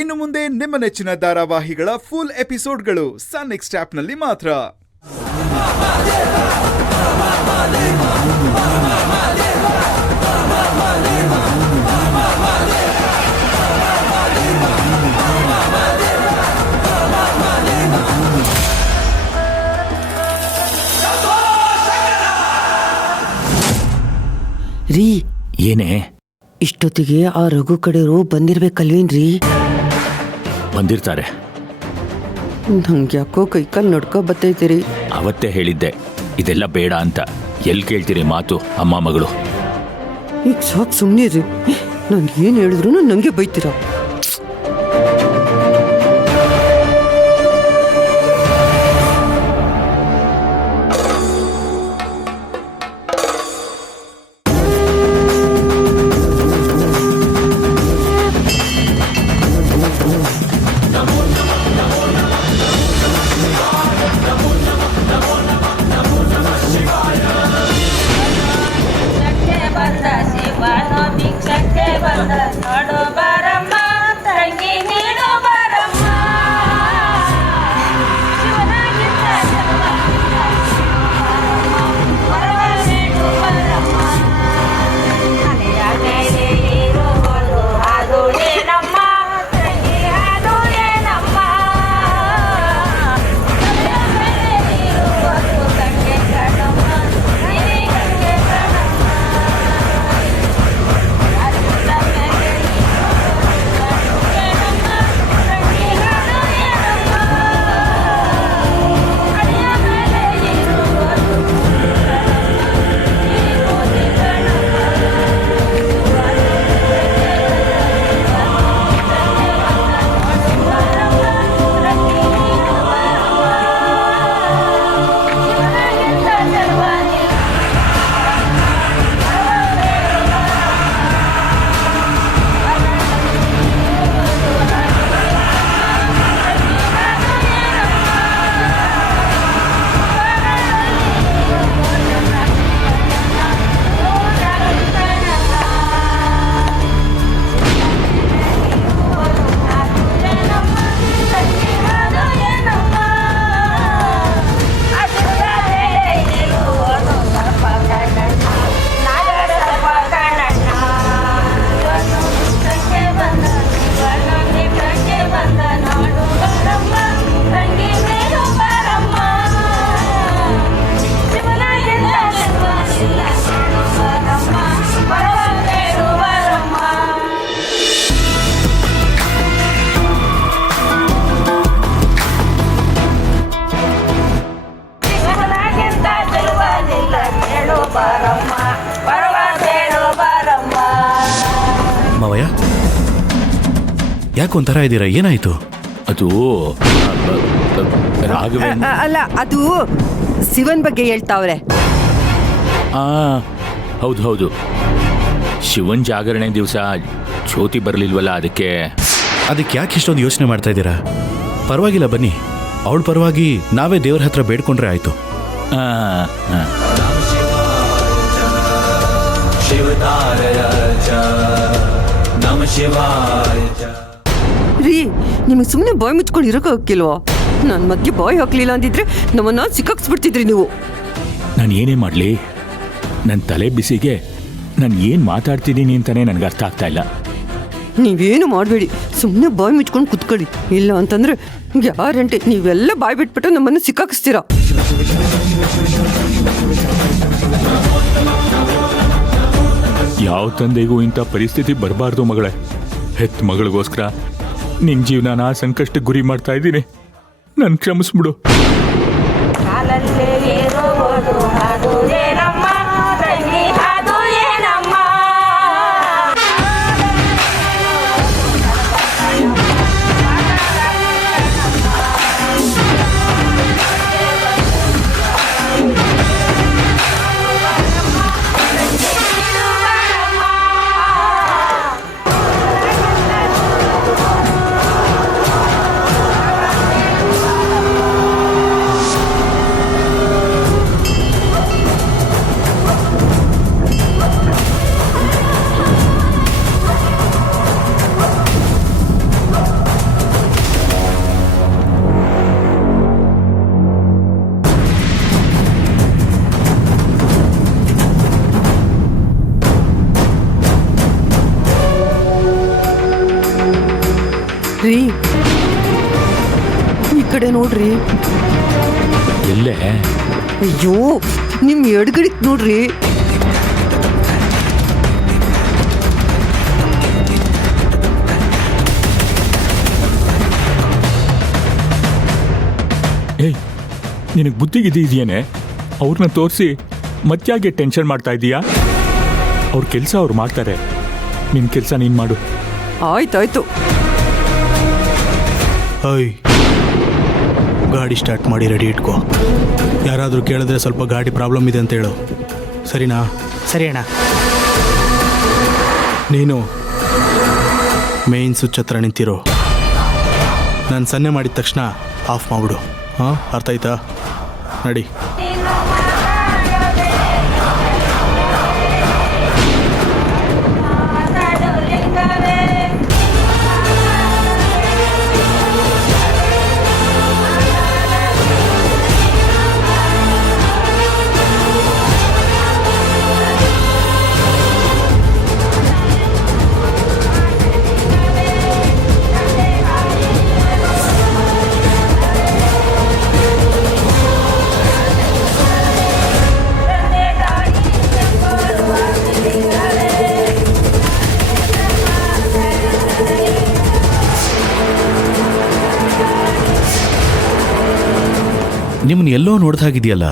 ಇನ್ನು ಮುಂದೆ ನಿಮ್ಮ ನೆಚ್ಚಿನ ಧಾರಾವಾಹಿಗಳ ಫುಲ್ ಎಪಿಸೋಡ್ಗಳು ಸನ್ ನೆಕ್ಸ್ಟ್ ಆಪ್ನಲ್ಲಿ ಮಾತ್ರ. ರೀ, ಏನೇ? ಇಷ್ಟೊತ್ತಿಗೆ ಆ ರಘು ಕಡೆಯವರು ಬಂದಿರ್ಬೇಕಲ್ವೇನ್ರಿ? ಬಂದಿರ್ತಾರೆ. ನಂಗೆ ಯಾಕೋ ಕೈಕಾಲು ನಡ್ಕೊ ಬತ್ತೈತೀರಿ. ಅವತ್ತೇ ಹೇಳಿದ್ದೆ ಇದೆಲ್ಲ ಬೇಡ ಅಂತ. ಎಲ್ಲಿ ಕೇಳ್ತೀರಿ ಮಾತು ಅಮ್ಮ ಮಗಳು? ಈಗ ಸಾಕು, ಸುಮ್ಮನೆ ರೀ. ನಾನು ಏನು ಹೇಳಿದ್ರು ನನಗೆ ಬೈತೀರಾ? ಮಾವಯ್ಯ, ಯಾಕೆ ಒಂಥರ ಇದ್ದೀರಾ? ಏನಾಯ್ತು? ಅದು ರಾಘವೇಂದ್ರ. ಅಲ್ಲ, ಅದು ಶಿವನ್ ಬಗ್ಗೆ ಹೇಳ್ತಾವ್ರೆ. ಹೌದು ಹೌದು, ಶಿವನ್ ಜಾಗರಣೆ ದಿವಸ ಜ್ಯೋತಿ ಬರಲಿಲ್ವಲ್ಲ, ಅದಕ್ಕೆ ಯಾಕೆ ಇಷ್ಟೊಂದು ಯೋಚನೆ ಮಾಡ್ತಾ ಇದ್ದೀರಾ? ಪರವಾಗಿಲ್ಲ, ಬನ್ನಿ. ಅವಳ ಪರವಾಗಿ ನಾವೇ ದೇವ್ರ ಹತ್ರ ಬೇಡ್ಕೊಂಡ್ರೆ ಆಯ್ತು. ರೀ, ನಿಮಗೆ ಸುಮ್ಮನೆ ಬಾಯ್ ಮುಚ್ಕೊಂಡು ಇರೋಕೆ ಹೋಗಿಲ್ವಾ? ನನ್ನ ಮಧ್ಯೆ ಬಾಯ್ ಹಾಕ್ಲಿಲ್ಲ ಅಂದಿದ್ರೆ ನಮ್ಮನ್ನ ಸಿಕ್ಕಾಕ್ಸ್ಬಿಡ್ತಿದ್ರಿ ನೀವು. ನಾನು ಏನೇ ಮಾಡಲಿ, ನನ್ನ ತಲೆ ಬಿಸಿಗೆ ನಾನು ಏನು ಮಾತಾಡ್ತಿದ್ದೀನಿ ಅಂತಾನೆ ನನಗೆ ಅರ್ಥ ಆಗ್ತಾ ಇಲ್ಲ. ನೀವೇನು ಮಾಡಬೇಡಿ, ಸುಮ್ಮನೆ ಬಾಯ್ ಮುಚ್ಕೊಂಡು ಕುತ್ಕೊಳ್ಳಿ. ಇಲ್ಲ ಅಂತಂದ್ರೆ ಗ್ಯಾರಂಟಿ ನೀವೆಲ್ಲ ಬಾಯ್ ಬಿಟ್ಬಿಟ್ಟು ನಮ್ಮನ್ನು ಸಿಕ್ಕಾಕಿಸ್ತೀರಾ. ಯಾವ ತಂದೆಗೂ ಇಂಥ ಪರಿಸ್ಥಿತಿ ಬರಬಾರ್ದು ಮಗಳೇ. ಹೆತ್ತ ಮಗಳಿಗೋಸ್ಕರ ನಿನ್ನ ಜೀವನ ಸಂಕಷ್ಟಕ್ಕೆ ಗುರಿ ಮಾಡ್ತಾ ಇದ್ದೀನಿ. ನನ್ನ ಕ್ಷಮಿಸ್ಬಿಡು. ರೀ ಈ ಕಡೆ ನೋಡ್ರಿ. ಎಲ್ಲೇ? ಅಯ್ಯೋ ನಿಮ್ ಎಡಗಡಿಕ್ ನೋಡ್ರಿ. ಏಯ್, ನಿನಗೆ ಬುದ್ಧಿಗಿದ್ದಿ ಇದೆಯೇನೆ? ಅವ್ರನ್ನ ತೋರಿಸಿ ಮತ್ಯಾಗೆ ಟೆನ್ಷನ್ ಮಾಡ್ತಾ ಇದೀಯಾ? ಅವ್ರ ಕೆಲಸ ಅವ್ರು ಮಾಡ್ತಾರೆ, ನಿನ್ನ ಕೆಲಸ ನೀನು ಮಾಡು. ಆಯ್ತಾಯ್ತು. ಓಯ್, ಗಾಡಿ ಸ್ಟಾರ್ಟ್ ಮಾಡಿ ರೆಡಿ ಇಟ್ಕೋ. ಯಾರಾದರೂ ಕೇಳಿದ್ರೆ ಸ್ವಲ್ಪ ಗಾಡಿ ಪ್ರಾಬ್ಲಮ್ ಇದೆ ಅಂತ ಹೇಳು, ಸರಿನಾ? ಸರಿ ಅಣ್ಣ. ನೀನು ಮೇನ್ ಸ್ವಿಚ್ ಹತ್ರ ನಿಂತಿರೋ. ನಾನು ಸನ್ನೆ ಮಾಡಿದ ತಕ್ಷಣ ಆಫ್ ಮಾಡಿಬಿಡು. ಹಾಂ, ಅರ್ಥ ಆಯ್ತಾ? ನಡಿ. ನಿಮ್ಮನ್ನ ಎಲ್ಲೋ ನೋಡ್ದಾಗಿದೆಯಲ್ಲ.